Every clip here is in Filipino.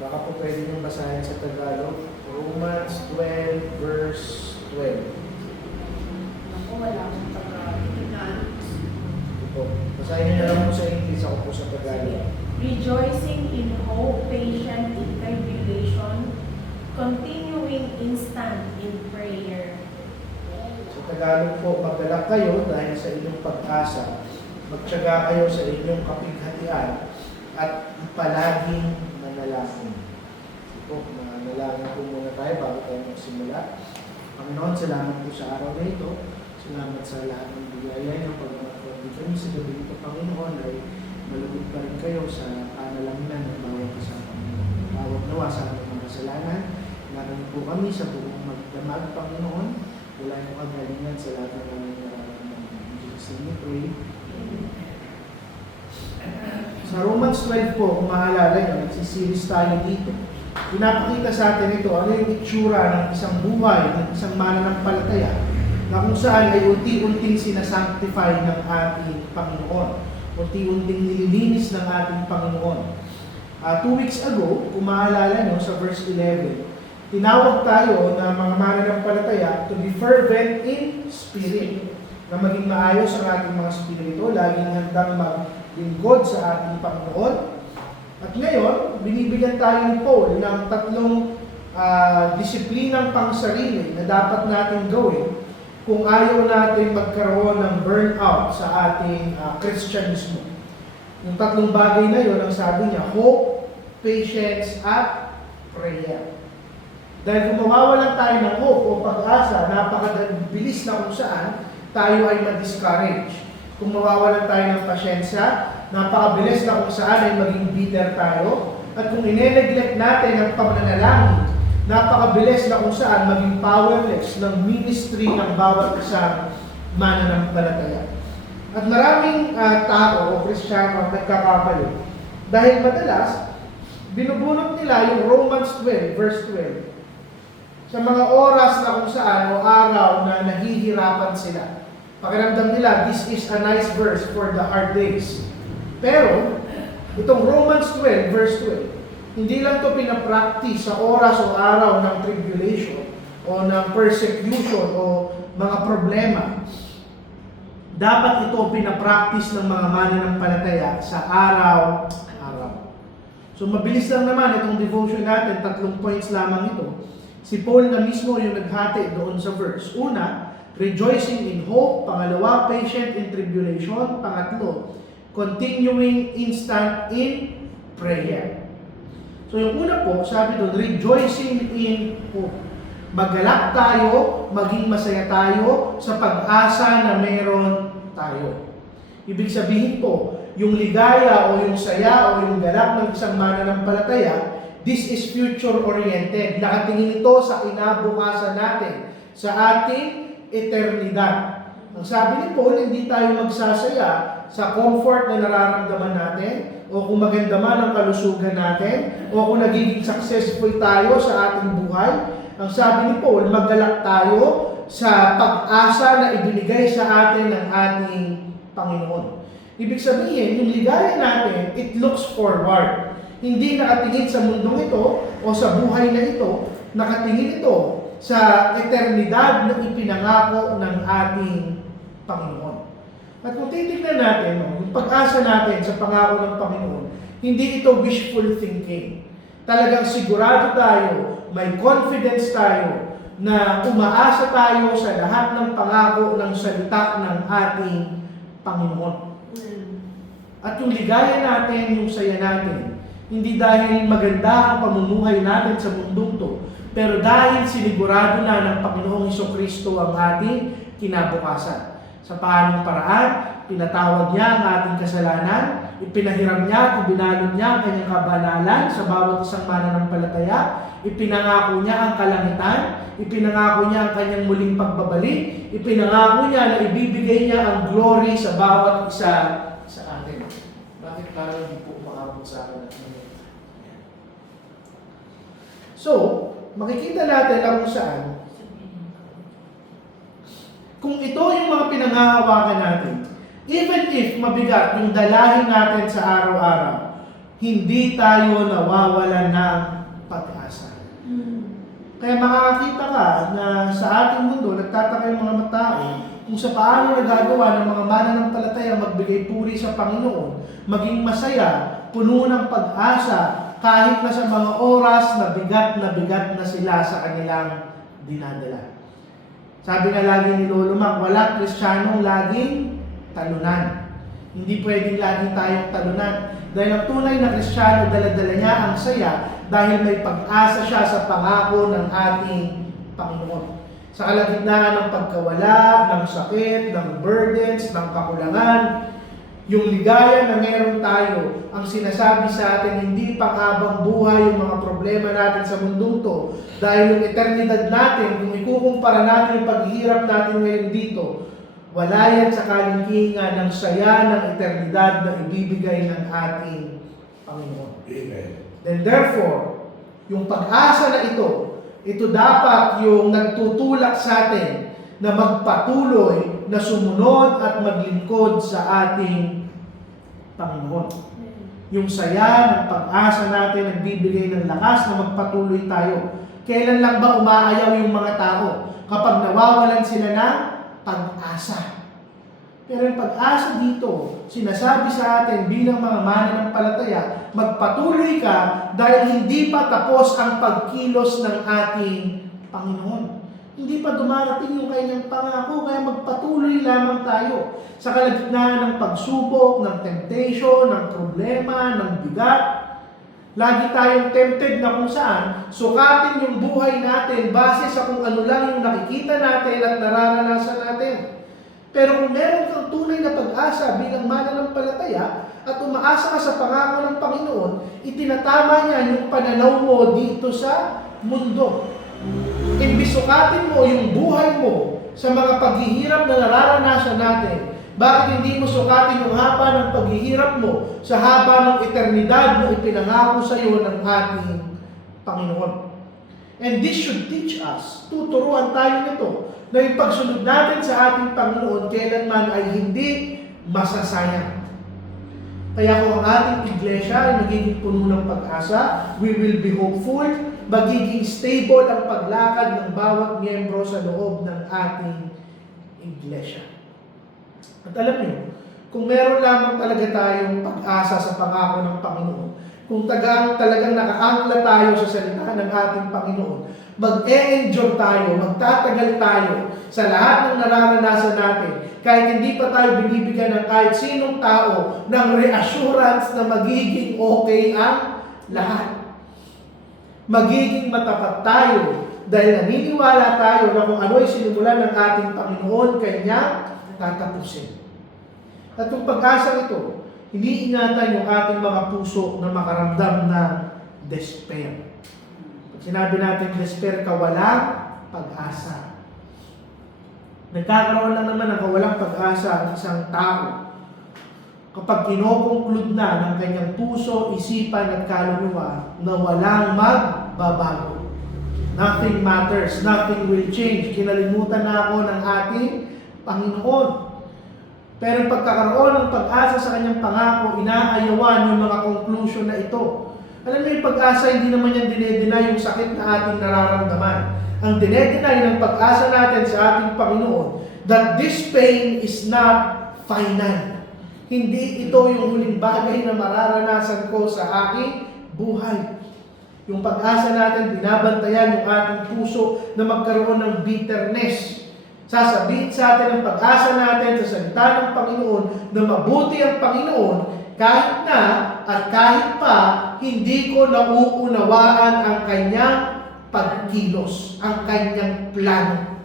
Baka po pwede niyong basahin sa Tagalog. Romans 12 verse 12. Ako, wala akong Tagalog. Ito. Basahin niyo na lang po sa English, ako po sa Tagalog. Rejoicing in hope, patient in tribulation, continuing instant in prayer. Sa Tagalog po, magdala kayo dahil sa inyong pag-asa. Magtiyaga kayo sa inyong kapighatian at palaging manalangin. Po, manalangin po muna tayo bago tayo magsimula. Panginoon, salamat po sa araw na ito. Salamat sa lahat ng biyaya ng pagmamagpapit kami sa gabi ito, Panginoon, ay malugod pa rin kayo sa kanalanginan ng bawat kasama. Bawat nawa sa aming mga kasalanan. Naroon po kami sa buong magdamag, Panginoon. Wala yung kagalingan sa lahat ng aming nararamdaman. In Jesus' name we pray. Sa Romans 12 po, kung maalala nyo, nagsisiris tayo dito. Pinapakita sa atin ito, ano yung itsura ng isang buhay, ng isang mananampalataya, na kung saan ay unti-unting sinasanctify ng ating Panginoon. Unti-unting nililinis ng ating Panginoon. 2 weeks ago, kung maalala nyo, sa verse 11, tinawag tayo na mga mananampalataya to be fervent in spirit, na maging maayos ang ating mga spirito, laging handang maglingkod sa ating Panginoon. At ngayon, binibigyan tayo ni Paul ng tatlong disiplinang pangsarili na dapat natin gawin kung ayaw natin magkaroon ng burnout sa ating Kristyanismo. Yung tatlong bagay na yun, ang sabi niya, hope, patience, at prayer. Dahil kung mawawalan tayo ng hope o pag-asa, napakabilis na kung saan tayo ay ma-discourage. Kung mawawalan tayo ng pasyensya, napakabilis na kung saan ay maging bitter tayo. At kung ine-neglect natin ang pananalangin, napakabilis na kung saan maging powerless ng ministry ng bawat isang mananampalataya. At maraming tao o Kristiyano ang nagkakabali. Dahil madalas, binubunot nila yung Romans 12, verse 12, sa mga oras na kung saan o araw na nahihirapan sila. Pakiramdam nila, this is a nice verse for the hard days. Pero, itong Romans 12, verse 12, hindi lang ito pinapractice sa oras o araw ng tribulation o ng persecution o mga problema. Dapat ito pinapractice ng mga mananampalataya sa araw-araw. So mabilis lang naman itong devotion natin, 3 points lamang ito. Si Paul na mismo yung naghati doon sa verse. Una, rejoicing in hope. Pangalawa, patient in tribulation. Pangatlo, continuing instant in prayer. So yung una po, sabi doon, rejoicing in hope. Magalak tayo, maging masaya tayo sa pag-asa na meron tayo. Ibig sabihin po, yung ligaya o yung saya o yung galak ng isang mananampalataya, this is future-oriented. Nakatingin ito sa kinabukasan natin, sa ating eternidad. Ang sabi ni Paul, hindi tayo magsasaya sa comfort na nararamdaman natin, o kung maganda man ang kalusugan natin, o kung nagiging successful tayo sa ating buhay. Ang sabi ni Paul, maggalak tayo sa pag-asa na ibinigay sa atin ng ating Panginoon. Ibig sabihin, yung ligaya natin, it looks forward. Hindi nakatingin sa mundong ito o sa buhay na ito, nakatingin ito sa eternidad na ipinangako ng ating Panginoon. At kung titignan natin, yung pag-asa natin sa pangako ng Panginoon, hindi ito wishful thinking. Talagang sigurado tayo, may confidence tayo, na umaasa tayo sa lahat ng pangako ng salita ng ating Panginoon. At yung ligaya natin, yung saya natin, hindi dahil maganda ang pamumuhay natin sa mundong to, pero dahil sinigurado na ng Panginoong Hesukristo ang ating kinabukasan. Sa paanong paraan, pinatawad niya ang ating kasalanan, ipinahiram niya at ibinalot niya ang kanyang kabanalan sa bawat isang mananampalataya, ipinangako niya ang kalangitan, ipinangako niya ang kanyang muling pagbabalik, ipinangako niya na ibibigay niya ang glory sa bawat isa sa atin. Bakit parang hindi po umakabot sa akin at ngayon? So, makikita natin lang kung saan, kung ito yung mga pinanghahawakan natin, even if mabigat yung dalahin natin sa araw-araw, hindi tayo nawawalan ng pag-asa. Kaya makakakita ka na sa ating mundo, nagtataka yung mga tao kung sa paano nagagawa ng mga mananampalataya magbigay puri sa Panginoon, maging masaya, puno ng pag-asa, kahit na sa mga oras na bigat na sila sa kanilang dinadala. Sabi nga lagi ni Lolo Mac, wala Kristiyanong laging talunan. Hindi pwedeng laging tayong talunan. Dahil ang tunay na Kristiyano, dala-dala niya ang saya dahil may pag-asa siya sa pangako ng ating Panginoon. Sa kalagitnaan ng pagkawala, ng sakit, ng burdens, ng kakulangan, yung ligaya na meron tayo, ang sinasabi sa atin, hindi pang-habang buhay yung mga problema natin sa mundong to. Dahil yung eternidad natin, kung ikukumpara natin yung paghihirap natin ngayon dito, wala yan sa kalingkingan ng saya ng eternidad na ibibigay ng ating Panginoon. Amen. Then therefore, yung pag-asa na ito dapat yung nagtutulak sa atin na magpatuloy, na sumunod at maglingkod sa ating Panginoon. Yung saya ng pag-asa natin nagbibigay ng lakas na magpatuloy tayo. Kailan lang ba umaayaw yung mga tao? Kapag nawawalan sila ng pag-asa. Pero yung pag-asa dito, sinasabi sa atin bilang mga mananampalataya, magpatuloy ka dahil hindi pa tapos ang pagkilos ng ating Panginoon. Hindi pa dumarating yung kanyang pangako, kaya magpatuloy lamang tayo sa kalagitnaan ng pagsubok, ng temptation, ng problema, ng bigat. Lagi tayong tempted na kung saan sukatin yung buhay natin base sa kung ano lang yung nakikita natin at nararanasan natin. Pero kung meron kang tunay na pag-asa bilang mananampalataya at umaasa ka sa pangako ng Panginoon, itinatama niya yung pananaw mo dito sa mundo. Imbis sukatin mo yung buhay mo sa mga paghihirap na nararanasan natin, bakit hindi mo sukatin yung haba ng paghihirap mo sa haba ng eternidad na ipinangako sa iyo ng ating Panginoon? And this should teach us, tuturuan tayo nito, na yung pagsunod natin sa ating Panginoon kailanman ay hindi masasayang. Kaya kung ang ating iglesia ay magiging puno ng pag-asa, we will be hopeful, magiging stable ang paglakad ng bawat miyembro sa loob ng ating iglesia. At alam niyo, kung meron lamang talaga tayong pag-asa sa pangako ng Panginoon, kung talagang nakaangkla tayo sa salita ng ating Panginoon, mag-e-endure tayo, magtatagal tayo sa lahat ng nararanasan natin, kahit hindi pa tayo binibigyan ng kahit sinong tao ng reassurance na magiging okay ang lahat. Magiging matapat tayo dahil naniniwala tayo na kung ano'y sinimulan ng ating Panginoon, Kanya tatapusin. At yung pag-asa ito, iniingatan yung ating mga puso na makaramdam ng despair. Pag sinabi natin despair, kawalang pag-asa. Nagkakaroon lang naman ng kawalang pag-asa ang isang tao kapag kinokonclude na ng kanyang puso, isipan at kaluluwa na walang magbabago. Nothing matters, nothing will change. Kinalimutan na ako ng ating Panginoon. Pero yung pagkakaroon ng pag-asa sa kanyang pangako, inaayawan yung mga conclusion na ito. Alam mo yung pag-asa, hindi naman yan dinedeny yung sakit na ating nararamdaman. Ang dinedeny ng pag-asa natin sa ating Panginoon, that this pain is not final. Hindi ito yung huling bagay na mararanasan ko sa aking buhay. Yung pag-asa natin, binabantayan yung ating puso na magkaroon ng bitterness. Sasabihin sa atin ang pag-asa natin sa salita ng Panginoon na mabuti ang Panginoon kahit na at kahit pa hindi ko nauunawaan ang kanyang pagkilos, ang kanyang plano.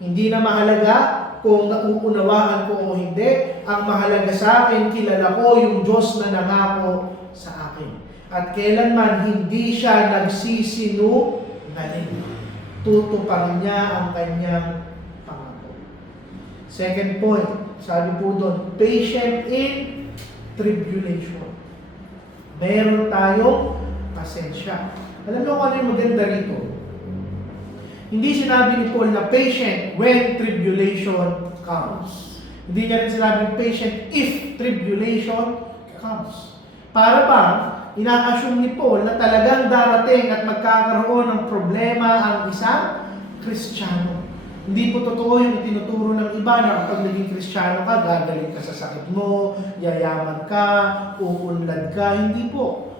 Hindi na mahalaga kung nauunawaan ko o hindi. Ang mahalaga sa akin, kilala ko yung Diyos na nangako sa akin. At kailanman hindi siya nagsisinungaling. Tutuparin niya ang kanyang pangako. Second point, sabi po doon, patient in tribulation. Meron tayong pasensya. Alam mo kung ano yung maganda rito? Hindi sinabi ni Paul na patient when tribulation comes. Hindi niya rin sinabi patient if tribulation comes. Para bang ina-assume ni Paul na talagang darating at magkakaroon ng problema ang isang Kristiyano. Hindi po totoo yung itinuturo ng iba na kapag naging Kristiyano ka, gagaling ka sa sakit mo, yayaman ka, uunlad ka. Hindi po.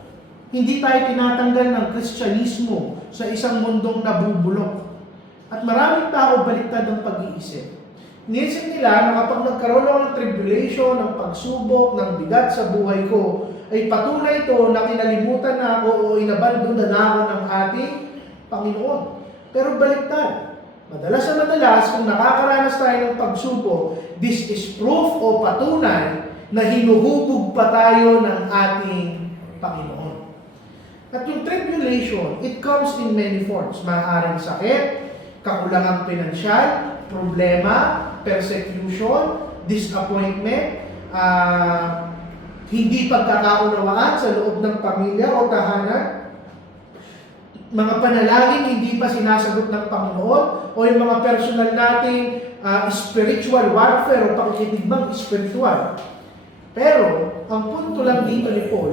Hindi tayo tinatanggal ng Kristyanismo sa isang mundong nabubulok. At maraming tao baliktad ang pag-iisip. Iniisip nila na kapag nagkaroon ako ng tribulation, ng pagsubok, ng bigat sa buhay ko, ay patunay ito na kinalimutan na ako o inabandona na ako ng ating Panginoon. Pero baliktad. Madalas na madalas, kung nakakaranas tayo ng pagsubok, this is proof o patunay na hinuhubog pa tayo ng ating Panginoon. At yung tribulation, it comes in many forms. Maaaring sakit, kakulangang pinansyal, problema, persecution, disappointment, hindi pagkakaunawaan sa loob ng pamilya o tahanan, mga panalangin hindi pa sinasagot ng Panginoon, o yung mga personal nating spiritual warfare o pakikitigmang spiritual. Pero, ang punto lang dito ni Paul,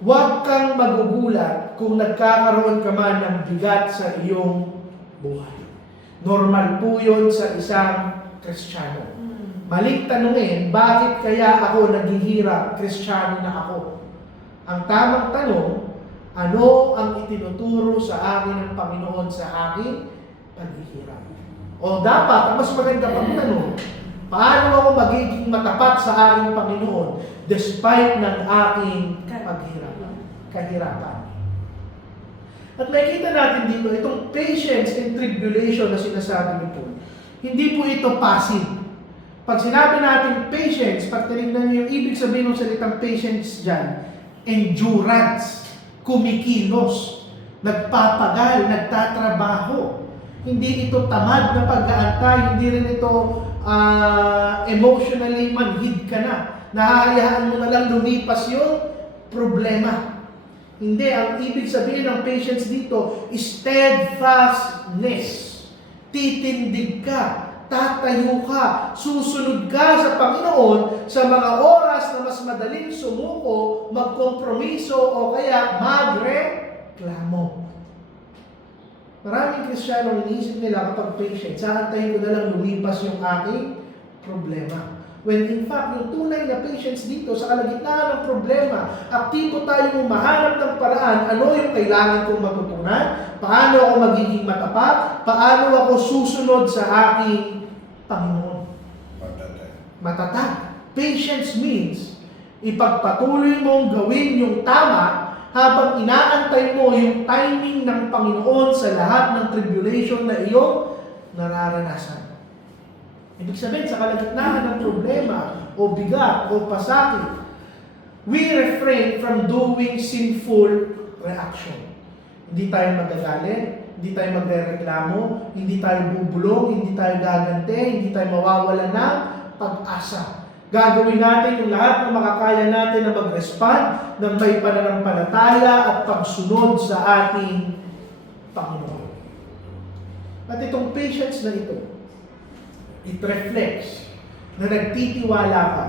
huwag kang magugulat kung nagkakaroon ka man ng bigat sa iyong buhay. Normal po yun sa isang Kristiyano. Maling tanungin, bakit kaya ako naghihirap, Kristiyano na ako? Ang tamang tanong, ano ang itinuturo sa akin ng Panginoon sa aking paghihirap? O dapat, ang mas maganda pang tanong, paano ako magiging matapat sa aking Panginoon despite ng aking kahirapan? At makikita natin dito, itong patience and tribulation na sinasabi ni Paul, hindi po ito passive. Pag sinabi natin patience, pag tinignan niyo yung ibig sabihin ng salitang patience dyan, endurance, kumikilos, nagpapagal, nagtatrabaho. Hindi ito tamad na pag-aantay, hindi rin ito emotionally manhid ka na. Nahahayaan mo na lang lumipas yung problema. Hindi, ang ibig sabihin ng patience dito is steadfastness. Titindig ka, tatayo ka, susunod ka sa Panginoon sa mga oras na mas madaling sumuko, magkompromiso o kaya magreklamo. Maraming Kristiyano iniisip nila kapag patient, saantayin ko na lang lumipas yung aking problema. When in fact, yung tunay na patience dito sa kalagitnaan ng problema, aktibo tayong humahanap ng paraan, ano yung kailangan kong matutunan, paano ako magiging matapat, paano ako susunod sa aking Panginoon. Matatag. Patience means, ipagpatuloy mong gawin yung tama habang inaantay mo yung timing ng Panginoon sa lahat ng tribulation na iyong nararanasan. Ibig sabihin, sa kalagitnaan ng problema, o bigat, o pasakit, we refrain from doing sinful reaction. Hindi tayo magagalit, hindi tayo magrereklamo, hindi tayo bubulong, hindi tayo gagante, hindi tayo mawawala ng pag-asa. Gagawin natin yung lahat ng makakaya natin na mag-respond ng may pananampalataya at pagsunod sa ating Panginoon. At itong patience na ito, it reflects na nagtitiwala ka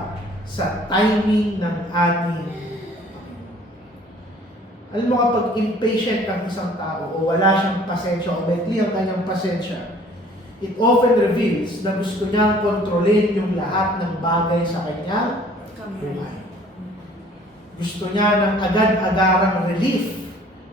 sa timing ng ating Panginoon. Alam mo, kapag impatient ang isang tao o wala siyang pasensya o maikli ang kanyang pasensya, it often reveals na gusto niyang kontrolin yung lahat ng bagay sa kanyang buhay. Gusto niya ng agad-agarang relief.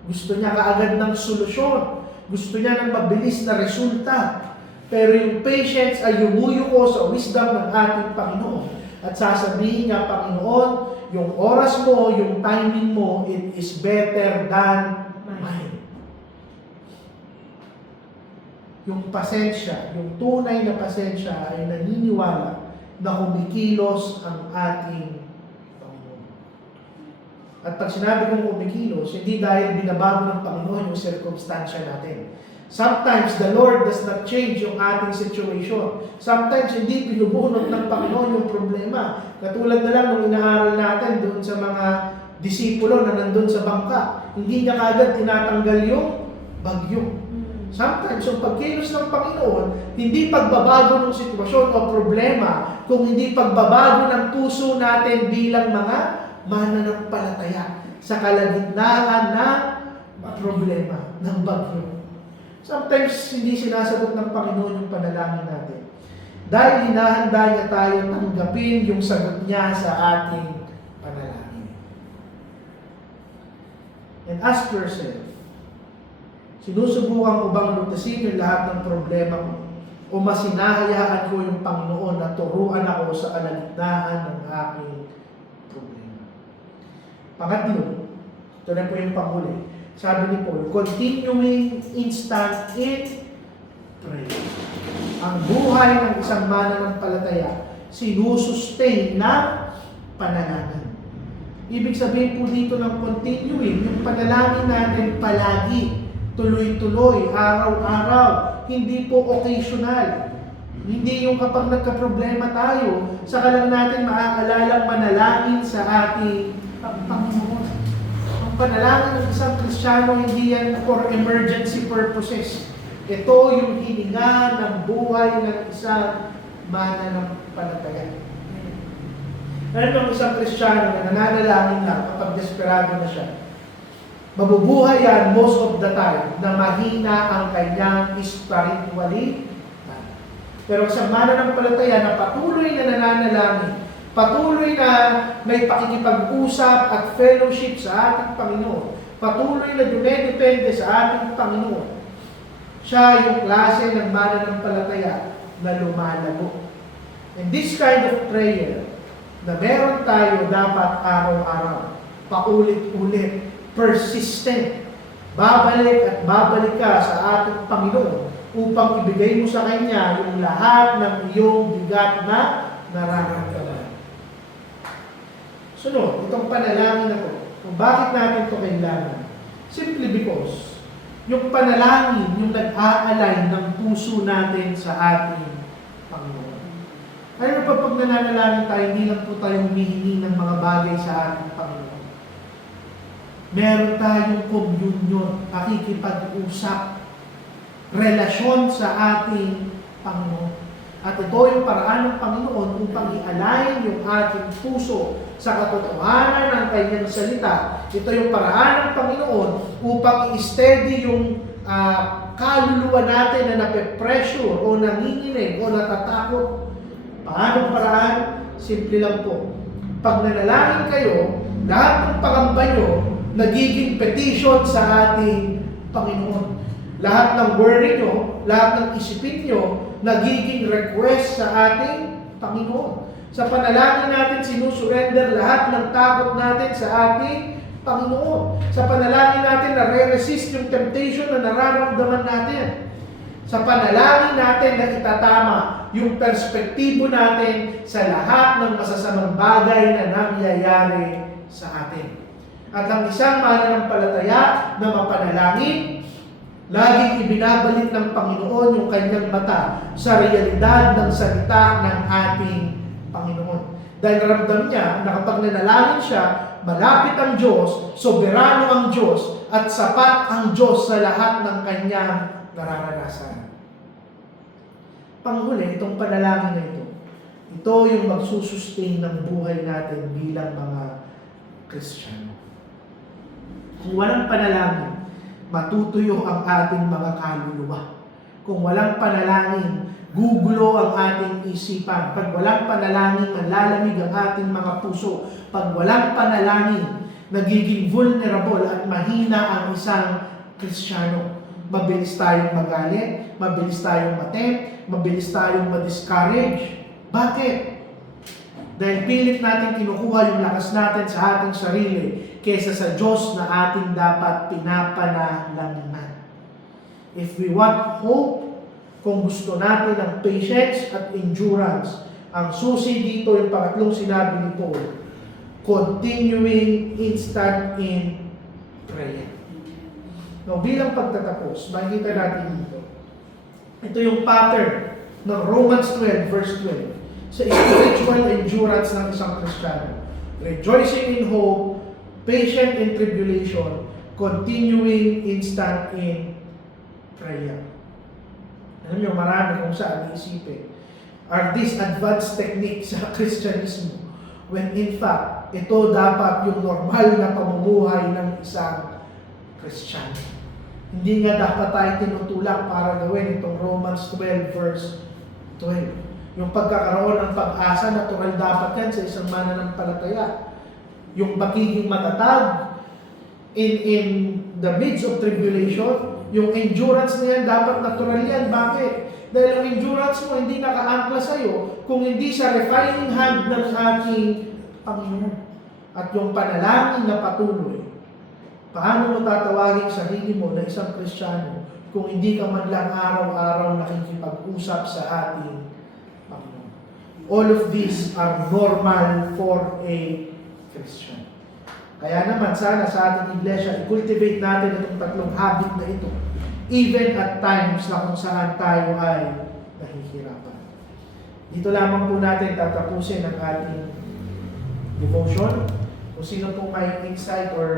Gusto niya kaagad ng solusyon. Gusto niya ng mabilis na resulta. Pero yung patience ay yumuyuko sa wisdom ng ating Panginoon. At sasabihin niya, Panginoon, yung oras mo, yung timing mo, it is better than mine. Yung pasensya, yung tunay na pasensya ay naniniwala na kumikilos ang ating Panginoon. At pag sinabi kong kumikilos, hindi dahil binabago ng Panginoon yung circumstansya natin. Sometimes the Lord does not change yung ating situation. Sometimes hindi binubunot ng Panginoon yung problema. Katulad na lang nung inaaral natin doon sa mga disipulo na nandun sa bangka. Hindi niya kagad tinatanggal yung bagyo. Sometimes yung pagkilos ng Panginoon, hindi pagbabago ng sitwasyon o problema, kung hindi pagbabago ng puso natin bilang mga mananampalataya sa kalagitnaan ng problema, ng bagyo. Sometimes, hindi sinasagot ng Panginoon yung panalangin natin. Dahil hinahanda niya tayo tanggapin yung sagot niya sa ating panalangin. And ask yourself, sinusubukan ko bang lutasin yung lahat ng problema ko? O mas hinahayaan ko yung Panginoon na turuan ako sa kalagitnaan ng aking problema? Pangatlo, ito na po yung panghuli. Sabi ni Paul, continuing instant in prayer. Ang buhay ng isang mananampalataya, sinusustain ng panalangin. Ibig sabihin po dito ng continuing, yung panalangin natin palagi, tuloy-tuloy, araw-araw, hindi po occasional. Hindi yung kapag nagka-problema tayo, saka lang natin maaalalang manalangin sa ating Panginoon. Ang panalangin ng isang Kristiyano, hindi yan for emergency purposes. Ito yung hininga ng buhay ng isang mananampalataya. Meron ng isang Kristiyano na nananalangin lang kapag desperado na siya. Mabubuhay yan most of the time na mahina ang kanyang spirituality. Pero sa mananampalataya na patuloy na nananalangin, patuloy na may pakikipag-usap at fellowship sa ating Panginoon, patuloy na dumedepende sa ating Panginoon, siya yung klase ng mananampalataya na lumalago. And this kind of prayer na meron tayo dapat araw-araw, paulit-ulit, persistent, babalik at babalik ka sa ating Panginoon upang ibigay mo sa Kanya yung lahat ng iyong bigat na nararamdaman. Sunod, itong panalangin na to, kung bakit natin ito kailangan? Simply because, yung panalangin, yung nag-aalay ng puso natin sa ating Panginoon. Ano pa pag nananalangin tayo, hindi lang po tayo humihingi ng mga bagay sa ating Panginoon. Meron tayong communion, pakikipag-usap, relasyon sa ating Panginoon. At ito yung paraan ng Panginoon upang i-align yung ating puso sa katotohanan ng Kanyang salita. Ito yung paraan ng Panginoon upang i-steady yung kaluluwa natin na nape-pressure o nanginginig o natatakot. Paano paraan? Simple lang po. Pag nanalangin kayo, lahat ng pangamba nyo nagiging petition sa ating Panginoon. Lahat ng worry nyo, lahat ng isipin nyo, nagiging request sa ating Panginoon. Sa panalangin natin, sinusurrender lahat ng takot natin sa ating Panginoon. Sa panalangin natin, nare-resist yung temptation na nararamdaman natin. Sa panalangin natin, na itatama yung perspektibo natin sa lahat ng masasamang bagay na nangyayari sa atin. At ang isang mananampalataya na mapanalangin, laging ibinabalik ng Panginoon yung kanyang mata sa realidad ng salita ng ating Panginoon. Dahil naramdam niya na kapag nanalangin siya, malapit ang Diyos, soberano ang Diyos, at sapat ang Diyos sa lahat ng kanyang nararanasan. Panghuli, itong panalangin na ito yung magsusustain ng buhay natin bilang mga Kristiyano. Kung walang panalangin, matutuyo ang ating mga kaluluwa. Kung walang panalangin, gugulo ang ating isipan. Pag walang panalangin, malalamig ang ating mga puso. Pag walang panalangin, nagiging vulnerable at mahina ang isang Kristiyano. Mabilis tayong magalit, mabilis tayong matempt, mabilis tayong ma-discourage. Bakit? Dahil pilit natin kinukuha yung lakas natin sa ating sarili kaysa sa Diyos na ating dapat pinapanalangin. If we want hope, kung gusto natin ng patience at endurance, ang susi dito yung pangatlong sinabi ni Paul, continuing instant in prayer. Now, bilang pagtatapos, makikita natin dito. Ito yung pattern ng Romans 12 verse 12 sa spiritual endurance ng isang Kristiyano. Rejoicing in hope, patient in tribulation, continuing instant in prayer. Alam nyo, marami kung saan iisipin. Are these advanced techniques sa Kristyanismo? When in fact, ito dapat yung normal na pamumuhay ng isang Kristiyano. Hindi nga dapat tayo tinutulak para gawin itong Romans 12 verse 12. Yung pagkakaroon ng pag-asa, natural dapat yan sa isang mananampalataya. Yung pagiging matatag in the midst of tribulation, yung endurance na yan, dapat natural yan. Bakit? Dahil ang endurance mo hindi nakaangkla sa'yo kung hindi sa refining hand ng ating Panginoon. At yung panalangin na patuloy, paano mo tatawagin sarili mo na isang Kristiyano kung hindi ka man lang araw-araw nakikipag-usap sa ating Panginoon? All of these are normal for a Christian. Kaya naman, sana sa ating iglesia, i-cultivate natin itong tatlong habit na ito, even at times na kung saan tayo ay nahihirapan. Dito lamang po natin tatapusin ang ating devotion. Kung sino po may insight or